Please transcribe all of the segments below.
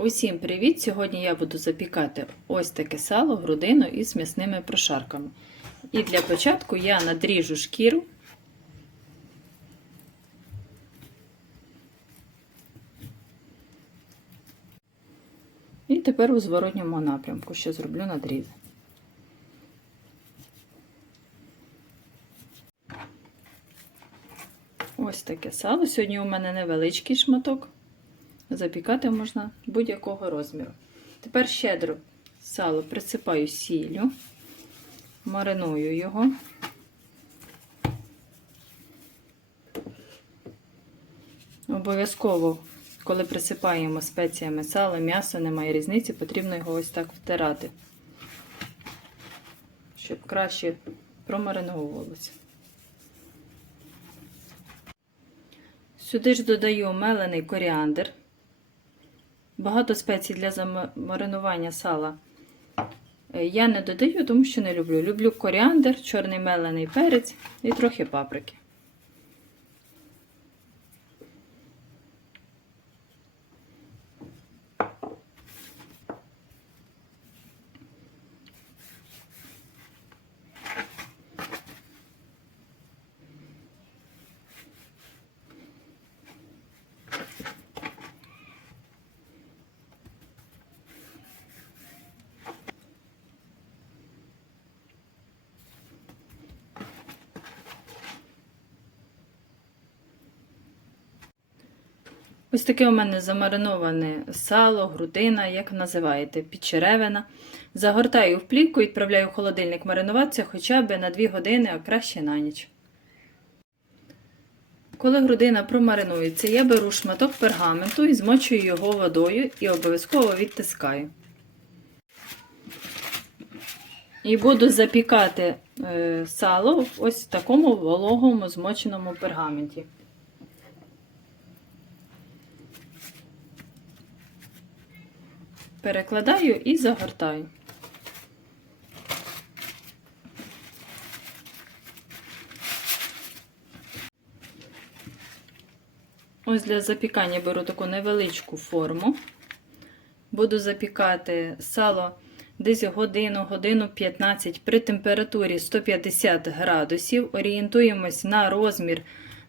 Усім привіт! Сьогодні я буду запікати ось таке сало, грудину із м'ясними прошарками. І для початку я надріжу шкіру. І тепер у зворотньому напрямку ще зроблю надріз. Ось таке сало. Сьогодні у мене невеличкий шматок. Запікати можна будь-якого розміру. Тепер щедро сало присипаю сіллю, мариную його. Обов'язково, коли присипаємо спеціями сало, м'ясо, немає різниці, потрібно його ось так втирати, щоб краще промариновувалося. Сюди ж додаю мелений коріандр. Багато спецій для замаринування сала я не додаю, тому що не люблю. Люблю коріандр, чорний мелений перець і трохи паприки. Ось таке у мене замариноване сало, грудина, як називаєте, підчеревина. Загортаю в плівку і відправляю в холодильник маринуватися хоча б на 2 години, а краще на ніч. Коли грудина промаринується, я беру шматок пергаменту і змочую його водою і обов'язково відтискаю. І буду запікати е, сало ось в такому вологому змоченому пергаменті. Перекладаю і загортаю. Ось для запікання беру таку невеличку форму. Буду запікати сало десь годину, годину 15 при температурі 150 градусів. Орієнтуємось на розмір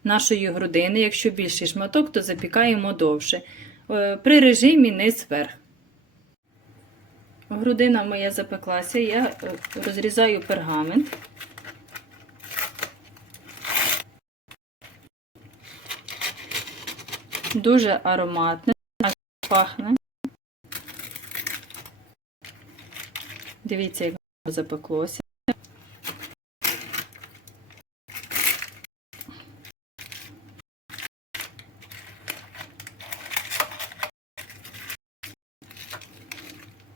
нашої грудини. Якщо більший шматок, то запікаємо довше. Е, при режимі низ вверх. Грудина моя запеклася, я е, розрізаю пергамент. Дуже ароматне, пахне. Дивіться, як запеклося.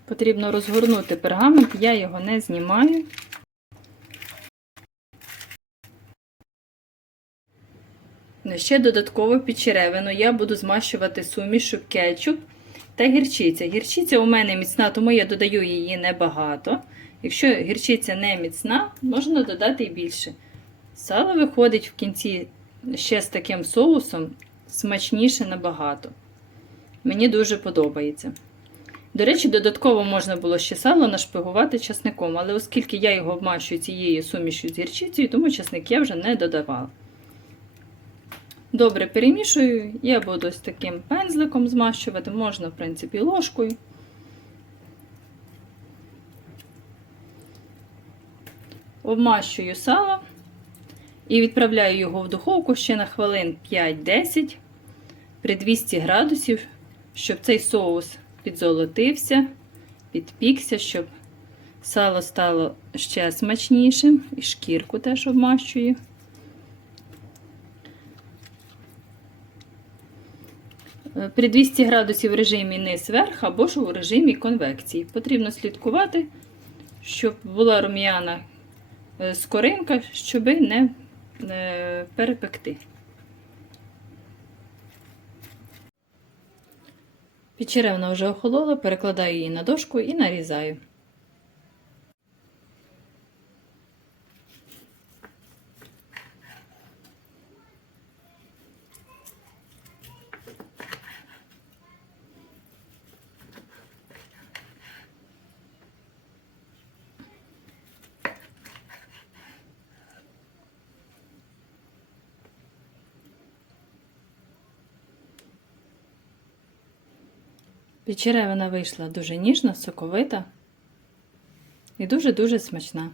Потрібно розгорнути пергамент, я його не знімаю. Ще додатково під черевину я буду змащувати сумішу кетчуп та гірчиця. Гірчиця у мене міцна, тому я додаю її небагато. Якщо гірчиця не міцна, можна додати і більше. Сало виходить в кінці ще з таким соусом смачніше набагато. Мені дуже подобається. До речі, додатково можна було ще сало нашпигувати часником, але оскільки я його обмащую цією сумішю з гірчицею, тому часник я вже не додавала. Добре перемішую, я буду ось таким пензликом змащувати, можна, в принципі, ложкою. Обмащую сало і відправляю його в духовку ще на хвилин 5-10 при 200 градусів, щоб цей соус підзолотився, підпікся, щоб сало стало ще смачнішим, і шкірку теж обмащую. При 200 градусів в режимі низ верх або ж у режимі конвекції. Потрібно слідкувати, щоб була рум'яна е, скоринка, щоб не перепекти. Підчеревна вже охолола, перекладаю її на дошку і нарізаю. Печеревина вийшла дуже ніжна, соковита і дуже-дуже смачна.